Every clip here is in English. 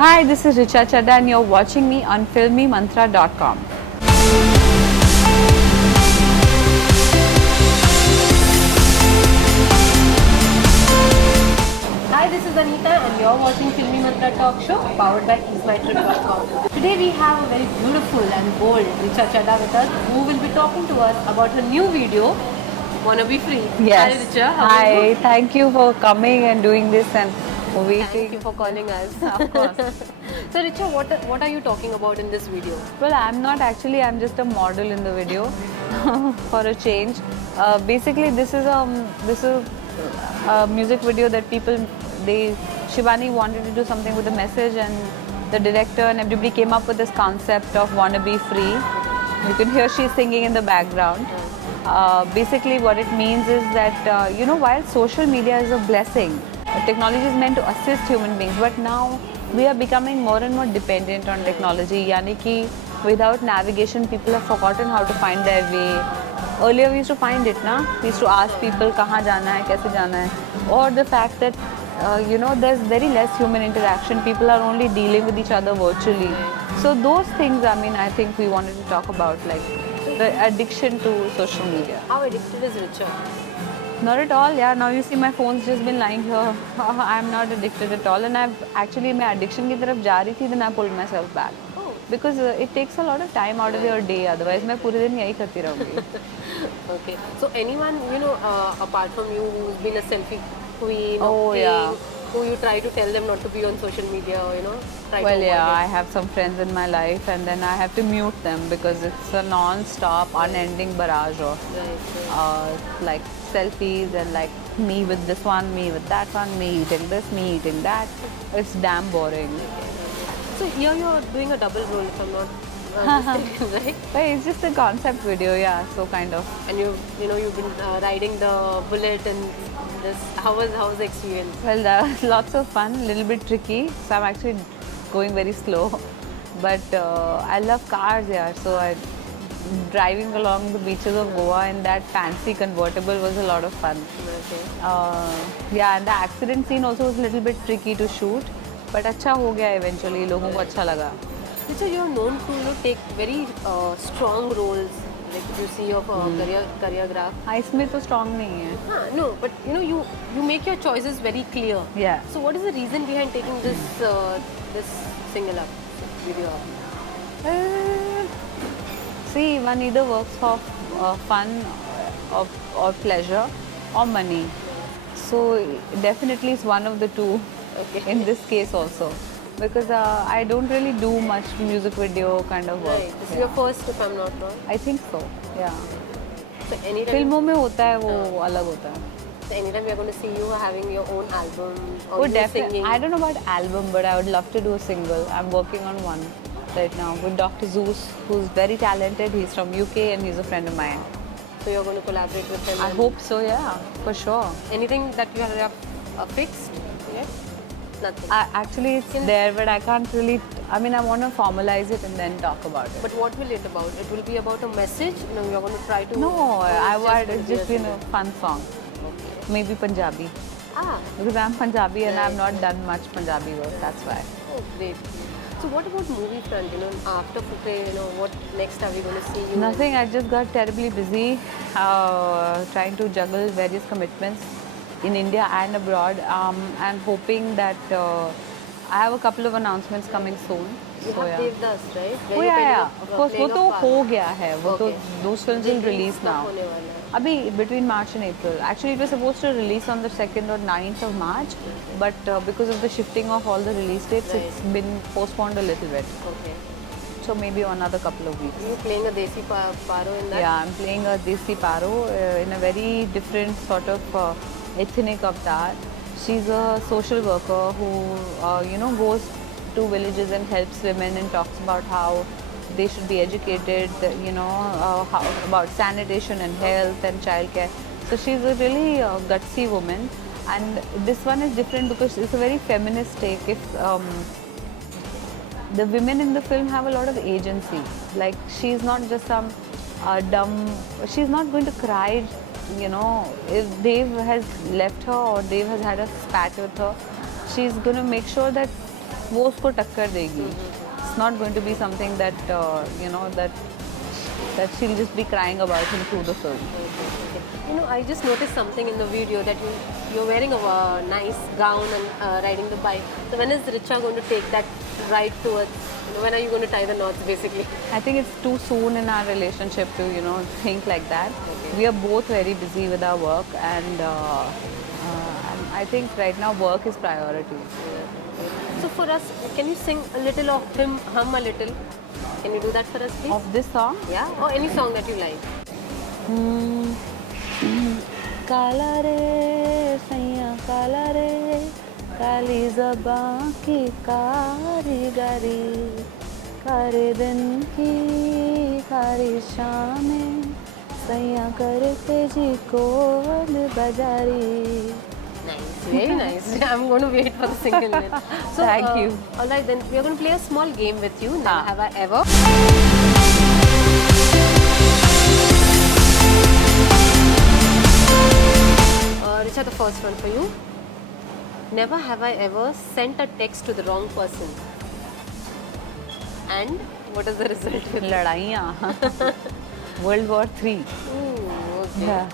Hi, this is Richa Chadda and you're watching me on filmymantra.com. Hi, this is Anita and you're watching Filmy Mantra Talk Show powered by EaseMyTrip.com. Today we have a very beautiful and bold Richa Chadda with us who will be talking to us about her new video, Wanna Be Free. Yes. Hi Richa, how are Hi, you? thank you for coming and doing this and waiting. Thank you for calling us. Of course. So Richa, what are you talking about in this video? Well, I'm not actually, I'm just a model in the video for a change. Basically, this is a music video that Shivani wanted to do something with a message, and the director and everybody came up with this concept of wanna be free. You can hear she's singing in the background. Basically, what it means is that, while social media is a blessing, technology is meant to assist human beings, but now we are becoming more and more dependent on technology. Yani ki without navigation, people have forgotten how to find their way. Earlier, we used to find it, na? We used to ask people kahan jana hai, kaise jana hai. Or the fact that, there's very less human interaction. People are only dealing with each other virtually. So those things, I think we wanted to talk about, like the addiction to social media. How addicted is Richa? Not at all, yeah. Now you see my phone's just been lying here. I'm not addicted at all. And my addiction ki taraf ja rahi thi, then I pulled myself back. Oh. Because it takes a lot of time out of your day. Otherwise, मैं पूरे दिन यही करती रहूँगी. Okay. So anyone, apart from you who's been a selfie queen Oh, or king, yeah. who you try to tell them not to be on social media or, try Well, to yeah, I avoid it? have some friends in my life, and then I have to mute them because it's a non-stop, unending barrage of Right. like selfies and like me with this one, me with that one, me eating this, me eating that. It's damn boring. So here you're doing a double role, if I'm not mistaken, right? But it's just a concept video, yeah. So kind of. And you've been riding the bullet and this. How was the experience? Well, that was lots of fun. A little bit tricky. So I'm actually going very slow, but I love cars, yeah. So driving along the beaches of Goa in that fancy convertible was a lot of fun. Okay. Yeah, and the accident scene also was a little bit tricky to shoot, but अच्छा हो गया eventually. लोगों को अच्छा लगा. So you're known to take very strong roles, like you see of choreograph. हाँ, इसमें तो strong नहीं है. No, but you make your choices very clear. Yeah. So what is the reason behind taking this single up video up? See, one either works for fun or pleasure or money. So definitely it's one of the two. Okay. In this case also, because I don't really do much music video kind of work. Right. This is your first, if I'm not wrong. I think so. Yeah. So anytime. फिल्मों में होता है वो अलग होता है. So anytime we are going to see you having your own album or Oh, you definitely. singing. I don't know about album, but I would love to do a single. I'm working on one right now with Dr. Zeus, who's very talented. He's from UK and he's a friend of mine. So you're going to collaborate with him. I and hope so, yeah, for sure. Anything that you have fixed yet? Nothing. Actually, it's there, but I can't really. I want to formalize it and then talk about it. But what will it about? It will be about a message. You're going to try to. No, it's it's just been a single? fun song. Okay. Maybe Punjabi. Because I'm Punjabi and I've not done much Punjabi work, that's why. Oh, great. So what about movie front? After Fuke, what next are we going to see you? Nothing, I just got terribly busy trying to juggle various commitments in India and abroad. I'm hoping that I have a couple of announcements coming soon. You So, have yeah. Devdas, right? Where Oh, you're yeah, playing yeah. Of course, वो playing तो a part. हो गया है. वो तो Okay. those films will release कब now. होने वाला है? Abhi between March and April. Actually, it was supposed to release on the 2nd or 9th of March, but because of the shifting of all the release dates, Right. it's been postponed a little bit. Okay. So maybe another couple of weeks. You playing a Desi Paro in that? Yeah, I'm playing a Desi Paro in a very different sort of ethnic avatar. She's a social worker who, goes to villages and helps women and talks about how they should be educated, how, about sanitation and health and childcare. So she's a really gutsy woman, and this one is different because it's a very feminist take. If the women in the film have a lot of agency, like she's not just some dumb. She's not going to cry. If Dave has left her or Dave has had a spat with her, she's going to make sure that वो उसको टक्कर देगी. It's not going to be something that you know that she'll just be crying about him through the film. You know, I just noticed something in the video that you're wearing a nice gown and riding the bike. So when is Richa going to take that ride towards? You know, when are you going to tie the knots, basically? I think it's too soon in our relationship to, you know, think like that. We are both very busy with our work, and I think right now work is priority. So for us, can you sing a little of him, hum a little? Can you do that for us, please? Of this song, Yeah, or any song that you like. काला रे सैया काला रे काली ज़बां की कारीगरी कारे दिन की खारी शामें सैया करते जी कोल बाजारी. Nice, very nice. I'm going to wait for the single then. So, Thank you. Alright, then we are going to play a small game with you. Never have I ever. Richa, the first one for you. Never have I ever sent a text to the wrong person. And what is the result with it? लड़ाइयाँ World War III. Ooh, okay. Yeah.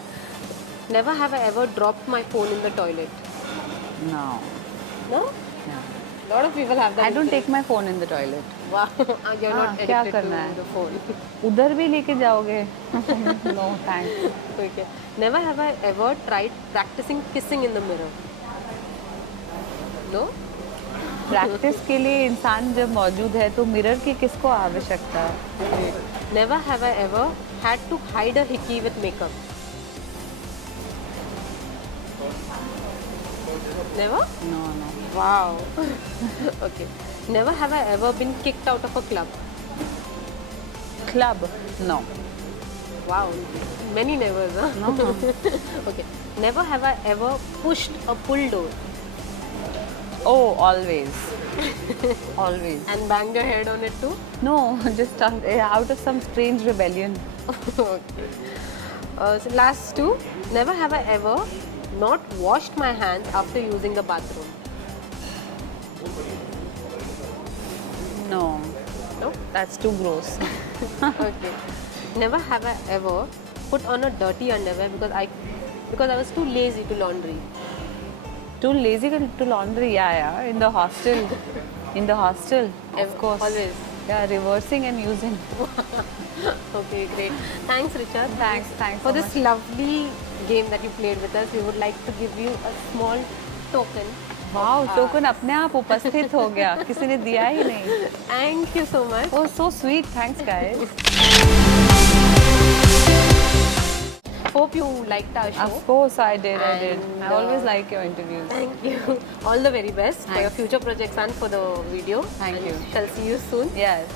Never have I ever dropped my phone in the toilet. No. No? No. A lot of people have that. I don't incident. take my phone in the toilet. Wow, you're not हाँ, क्या addicted करना to है? the phone. उधर भी लेके जाओगे? No, thanks. Okay. Never have I ever tried practicing kissing in the mirror. No? Practice के लिए इंसान जब मौजूद है तो मिरर की किसको आवश्यकता है? Never have I ever had to hide a hickey with makeup. Never? No, no. Wow. Okay. Never have I ever been kicked out of a club. Club? No. Wow. Many nevers, huh? No. Okay. Never have I ever pushed a pull door Oh, always. Always. and banged your head on it too. No, just out of some strange rebellion. Okay. So last two. Never have I ever not washed my hands after using the bathroom. No, No? that's too gross. Okay. Never have I ever put on a dirty underwear because I was too lazy to laundry. Too lazy to laundry, yeah. In the hostel. Of course. Always. Yeah, reversing and using. Okay, great. Thanks, Richard. Thanks For so this lovely game that you played with us, we would like to give you a small token. Wow, token अपने आप उपस्थित हो गया, किसी ने दिया ही नहीं. Thank you so much. Oh, so sweet. Thanks, guys. Hope you liked our show. Of course, I did. And, I always like your interviews. Thank you. All the very best for your Thanks. future projects and for the video. Thank And you. Shall see you soon. Yes.